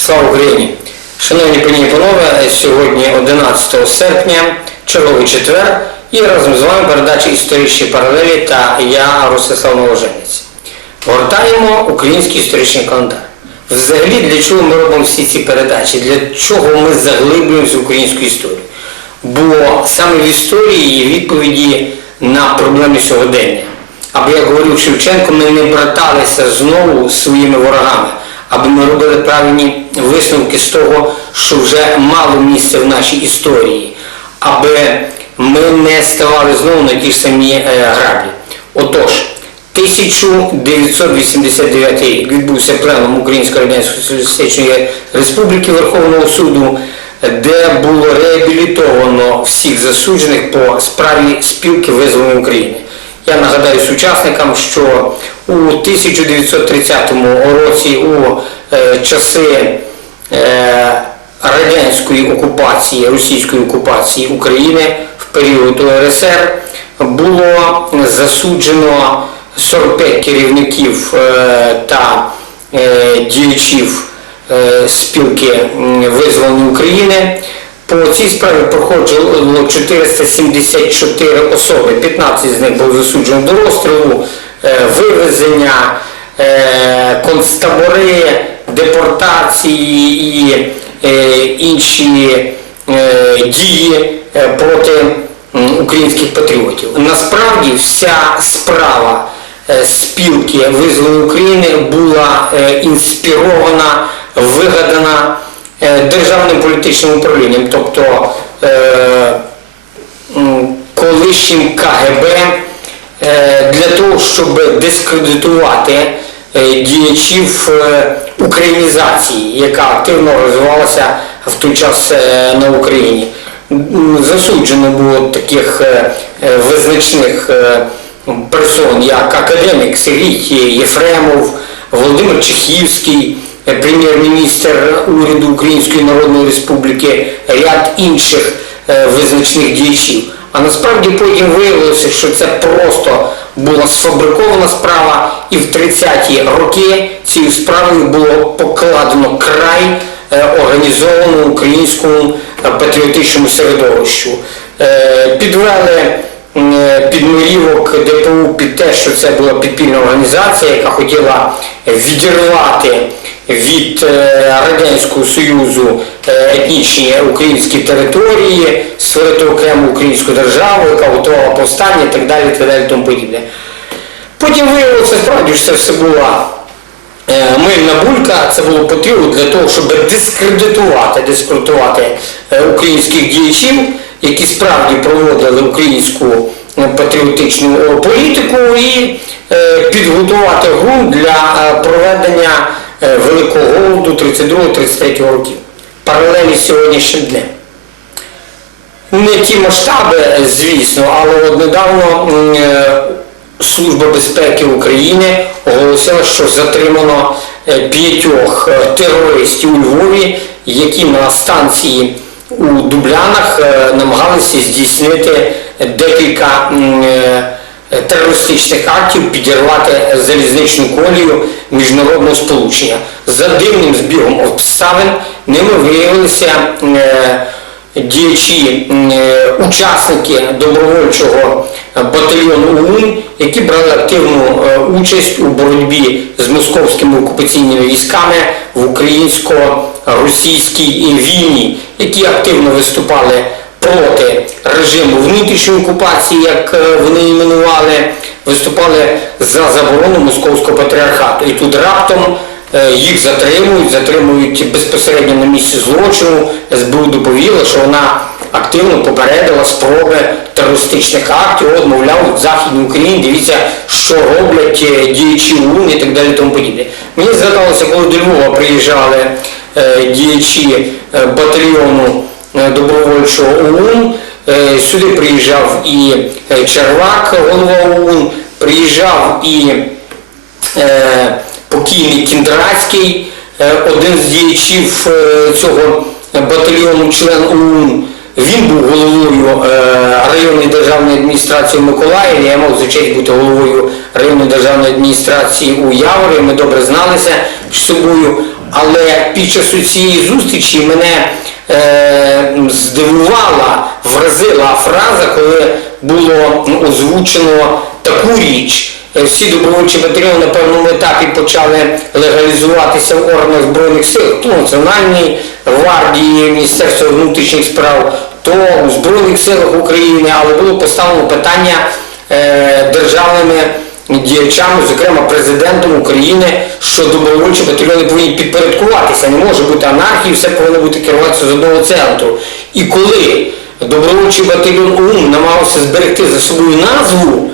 Слава Україні! Шановні пані і панове, сьогодні 11 серпня, черговий четвер, і разом з вами передача історичні паралелі та я, Ростислав Новоженець. Гортаємо український історичний календар. Взагалі, для чого ми робимо всі ці передачі? Для чого ми заглиблюємося в українську історію? Бо саме в історії є відповіді на проблеми сьогодення. Аби, як говорив Шевченко, ми не браталися знову своїми ворогами, аби ми робили правильні висновки з того, що вже мало місця в нашій історії, аби ми не ставали знову на ті ж самі е, граблі. Отож, 1989 рік відбувся пленум Української Радянської Соціалістичної Республіки Верховного суду, де було реабілітовано всіх засуджених по справі спілки визволення України. Я нагадаю сучасникам, що у 1930 році у е, часи е, радянської окупації, російської окупації України в період УРСР було засуджено 45 керівників е, та діячів спілки визволення України. По цій справі проходило 474 особи, 15 з них було засуджено до розстрілу, е, вивезення, е, концтабори, депортації і е, інші дії проти українських патріотів. Насправді вся справа спілки визволення України була інспірована, вигадана державним політичним управлінням, тобто е, колишнім КГБ е, для того, щоб дискредитувати е, діячів е, українізації, яка активно розвивалася в той час е, на Україні. Засуджено було таких е, е, визначних е, персон, як академік Сергій Єфремов, Володимир Чехівський, е, прем'єр-міністр уряду Української Народної Республіки, ряд інших е, визначних діячів. А насправді потім виявилося, що це просто була сфабрикована справа, і в 30-ті роки цією справою було покладено край е, організованому українському е, патріотичному середовищу. Е, Підвели е, ДПУ під те, що це була підпільна організація, яка хотіла відірвати від е, Радянського Союзу е, етнічні українські території, створити окрему українську державу, яка готувала повстання і так далі, так далі, тому подібне. Потім виявилося справді, що це все була е, мильна булька, це було потрібно для того, щоб дискредитувати, дискредитувати українських діячів, які справді проводили українську патріотичну політику і підготувати ґрунт для проведення Великого голоду 32-33 років. Паралелі з сьогоднішнім днем. Не ті масштаби, е, звісно, але от недавно е, Служба безпеки України оголосила, що затримано е, п'ятьох е, терористів у Львові, які на станції у Дублянах е, намагалися здійснити декілька е, терористичних актів, підірвати залізничну колію міжнародного сполучення. За дивним збігом обставин ними виявилися е, діячі, е, учасники добровольчого батальйону ОУН, які брали активну е, участь у боротьбі з московськими окупаційними військами в українсько-російській війні, які активно виступали проти режиму внутрішньої окупації, як е, вони іменували, виступали за заборону московського патріархату. І тут раптом е, їх затримують, затримують безпосередньо на місці злочину. СБУ доповіла, що вона активно попередила спроби терористичних актів, от, мовляв, в Західній Україні, дивіться, що роблять е, діячі ОУН і так далі тому подібне. Мені згадалося, коли до Львова приїжджали діячі батальйону добровольчого ОУН, сюди приїжджав і е, Червак, голова ОУН, приїжджав і е, покійний Кіндрацький, е, один з діячів е, цього батальйону, член ОУН. Він був головою е, районної державної адміністрації Миколаєві. Я мав за честь бути головою районної державної адміністрації у Яворі. Ми добре зналися між собою. Але під час цієї зустрічі мене е, здивувала, вразила фраза, коли було ну, озвучено таку річ. Е, Всі добровольчі батальйони на певному етапі почали легалізуватися в органах Збройних сил, то Національній гвардії, Міністерства внутрішніх справ, то у Збройних силах України, але було поставлено питання е, державними діячами, зокрема президентом України, що добровольчі батальйони повинні підпорядкуватися. Не може бути анархії, все повинно бути керуватися з одного центру. І коли добровольчий батальйон ОУН намагався зберегти за собою назву,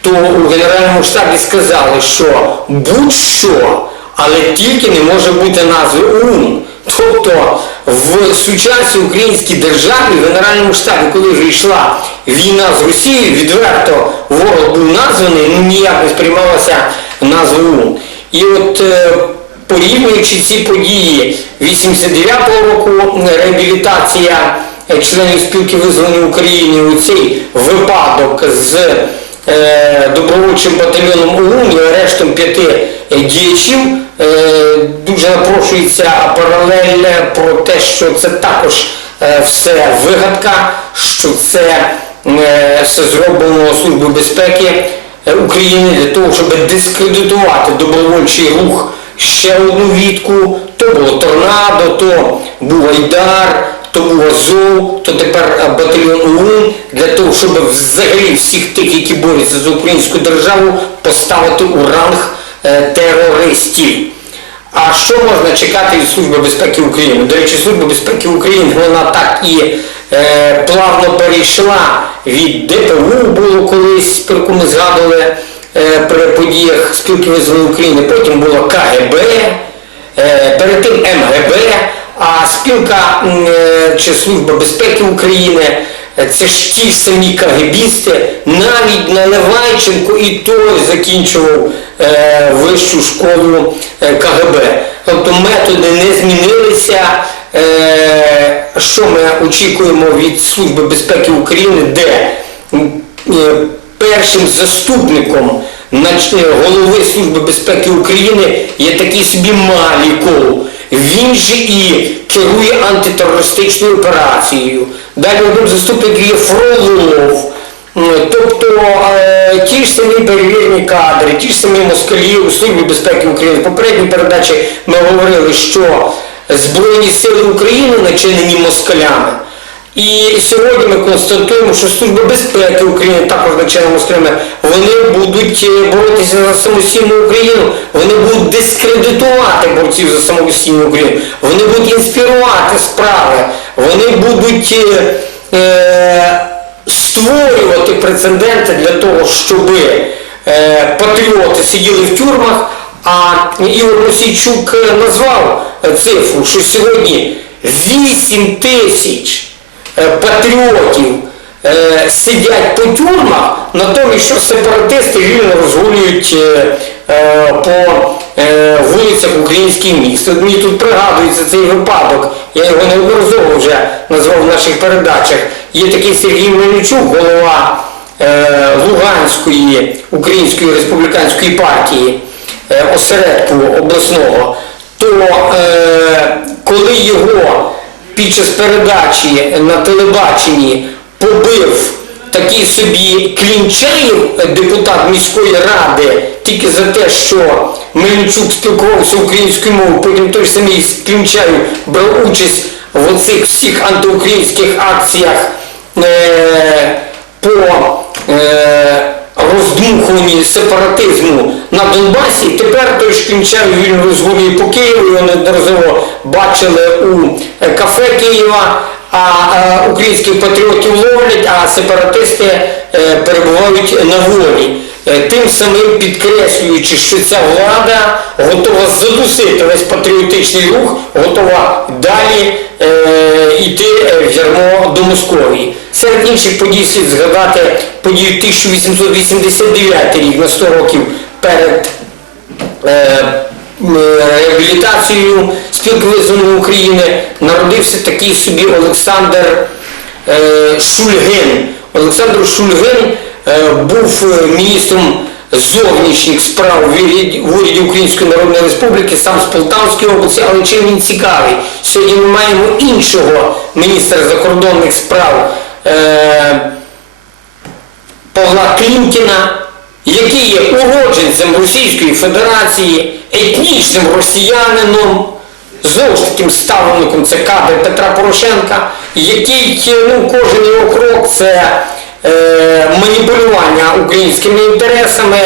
то у Генеральному штабі сказали, що будь-що, але тільки не може бути назви ОУН. Тобто в сучасній українській державі, в Генеральному штабі, коли вже йшла війна з Росією, відверто ворог був названий, ну ніяк не сприймалася назва ОУН. І от е, порівнюючи ці події 89-го року, реабілітація е, членів спілки визволення України у цей випадок з добровольчим батальйоном ОУН і арештом п'яти е, діячів, е, дуже напрошується паралель про те, що це також е, все вигадка, що це е, все зроблено Службою безпеки е, України для того, щоб дискредитувати добровольчий рух. Ще одну вітку, то було торнадо, то був Айдар, то був Азов, то тепер батальйон ОУН, для того, щоб взагалі всіх тих, які борються за українську державу, поставити у ранг е, терористів. А що можна чекати від Служби безпеки України? До речі, Служба безпеки України вона так і е, плавно перейшла від ДПУ було колись, про яку ми згадували е, при подіях спілки визволення України, потім було КГБ, е, перед тим МГБ, а спілка е, чи Служба безпеки України е, це ж ті самі КГБісти, навіть Наливайченко і той закінчував е, вищу школу КГБ. Тобто методи не змінилися. Що ми очікуємо від Служби безпеки України, де першим заступником голови Служби безпеки України є такий собі Маліков. Він же і керує антитерористичною операцією. Далі одним заступником є Фролов. Тобто е, ті ж самі перевірні кадри, ті ж самі москалі у Службі безпеки України. В попередній передачі ми говорили, що Збройні сили України начинені москалями. І сьогодні ми констатуємо, що Служба безпеки України також начинена москалями. Вони будуть е, боротися за самостійну Україну, вони будуть дискредитувати борців за самостійну Україну, вони будуть інспірувати справи, вони будуть. е, е, створювати прецеденти для того, щоб е, патріоти сиділи в тюрмах, а Ігор Мосійчук е, назвав цифру, що сьогодні 8 тисяч патріотів е, сидять по тюрмах, натомість, що сепаратисти вільно розгулюють е, е, по е, вулицях українських міст. От мені тут пригадується цей випадок, я його неодноразово вже назвав в наших передачах. Є такий Сергій Мельничук, голова е, Луганської Української республіканської партії е, осередку обласного, то е, коли його під час передачі на телебаченні побив такий собі Клінчаєв, депутат міської ради, тільки за те, що Мельничук спілкувався українською мовою, потім той самий Клінчаєв брав участь в оцих всіх антиукраїнських акціях е, по е, роздмухуванні сепаратизму на Донбасі. Тепер той ж Клінчаєв він розгулює по Києву, його неодноразово бачили у е, кафе Києва, а е, українських патріотів ловлять, а сепаратисти е, перебувають на волі. Тим самим підкреслюючи, що ця влада готова задусити весь патріотичний рух, готова далі йти в ярмо до Московії. Серед інших подій слід згадати подію 1889 рік на 100 років перед е, реабілітацією спілки визволення України народився такий собі Олександр е, Шульгин. Олександр Шульгин е, був е, міністром зовнішніх справ в уряді Української Народної Республіки, сам з Полтавської області, але чим він цікавий? Сьогодні ми маємо іншого міністра закордонних справ е, Павла Клімкіна, який є уродженцем Російської Федерації, етнічним росіянином, знову таким ставленником це кадр Петра Порошенка, який ну, кожен його крок це е, маніпулювання українськими інтересами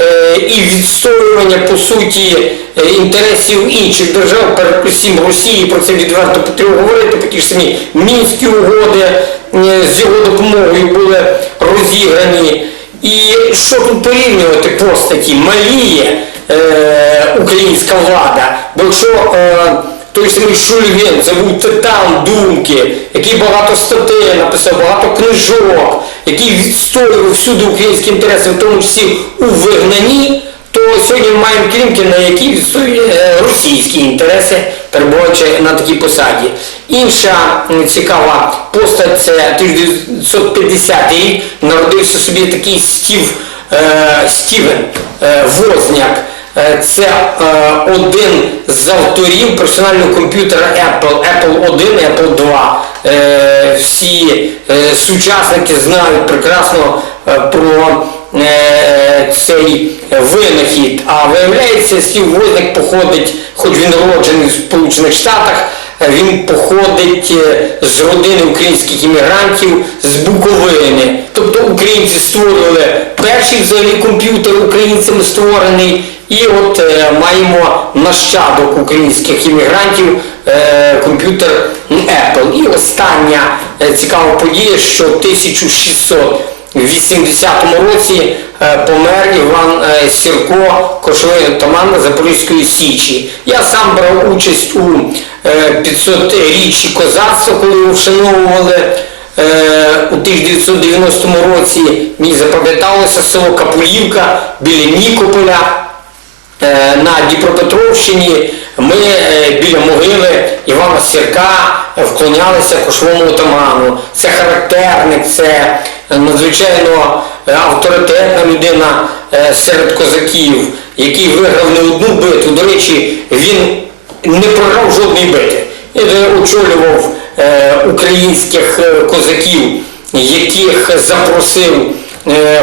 е, і відстоювання по суті інтересів інших держав, передусім Росії, про це відверто потрібно говорити, ті ж самі мінські угоди з його допомогою були розіграні. І що тут порівнювати постаті маліє е, українська влада? Бо якщо е, той самий Шульгин, це був титан думки, який багато статей написав, багато книжок, який відстоював всюди українські інтереси, в тому числі у вигнанні, то сьогодні ми маємо Клімкіна, який відстоює е, російські інтереси, перебуваючи на такій посаді. Інша цікава постать це 1950 рік, народився собі такий Стів, е, Стівен е, Возняк. Е, Це е, один з авторів персонального комп'ютера Apple, Apple 1, Apple 2. Е, всі е, сучасники знають прекрасно е, про цей винахід. А виявляється, Стів Возняк походить, хоч він народжений в Сполучених Штатах, е, він походить е, з родини українських іммігрантів з Буковини. Тобто українці створювали перший взагалі комп'ютер українцями створений. І от е, маємо нащадок українських іммігрантів е, комп'ютер Apple. І остання е, цікава подія, що в 1680 році е, помер Іван е, Сірко, кошовий отаман Запорізької Січі. Я сам брав участь у е, 500-річчі козацтва, коли його вшановували. Е, У 1990 році мені запам'яталося село Капулівка біля Нікополя. Е, на Дніпропетровщині ми е, біля могили Івана Сірка вклонялися кошовому отаману. Це характерник, це надзвичайно авторитетна людина е, серед козаків, який виграв не одну битву. До речі, він не програв жодної битви. Він очолював е, українських е, козаків, яких запросив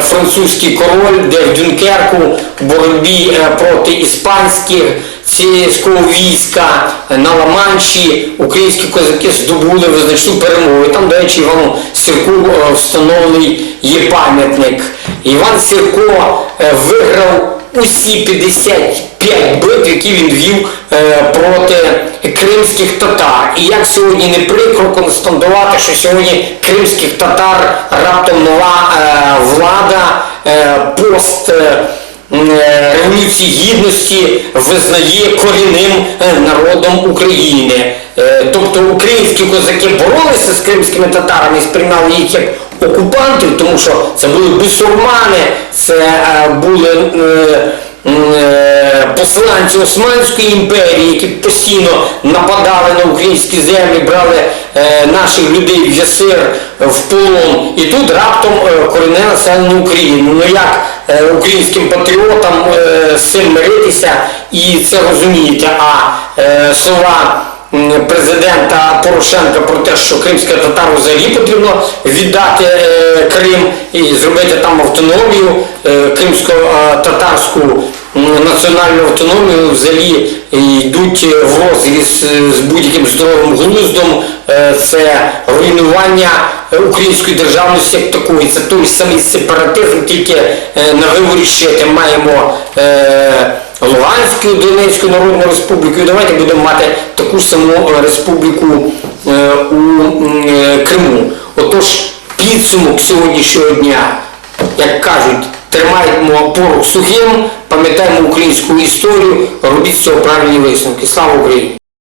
французький король, де в Дюнкерку в боротьбі проти іспанських сільського війська на Ла-Манші українські козаки здобули визначну перемогу. І там, до речі, Івану Сірку е, встановлений є пам'ятник. Іван Сірко е, виграв усі 55 битв, які він вів е, проти кримських татар. І як сьогодні не прикро констатувати, що сьогодні кримських татар раптом нова влада, пост. Е, Революції Гідності визнає корінним е, народом України. Е, Тобто українські козаки боролися з кримськими татарами і сприймали їх як окупантів, тому що це були бусурмани, це були посланці Османської імперії, які постійно нападали на українські землі, брали е, наших людей в ясир в полон. І тут раптом е, корінне населення України. Ну як е, українським патріотам е, з цим миритися і це розумієте. А е, слова президента Порошенка про те, що кримська татару взагалі потрібно віддати е, Крим і зробити там автономію, е, кримсько-татарську національну автономію взагалі йдуть в розріз е, з будь-яким здоровим глуздом. Е, Це руйнування е, української державності як такої. Це той самий сепаратизм, тільки е, на виворі ще маємо. Луганську Донецьку Народну Республіку. І давайте будемо мати таку саму е, республіку е, у е, Криму. Отож, підсумок сьогоднішнього дня, як кажуть, тримаємо порох сухим, пам'ятаємо українську історію, робіть з цього правильні висновки. Слава Україні!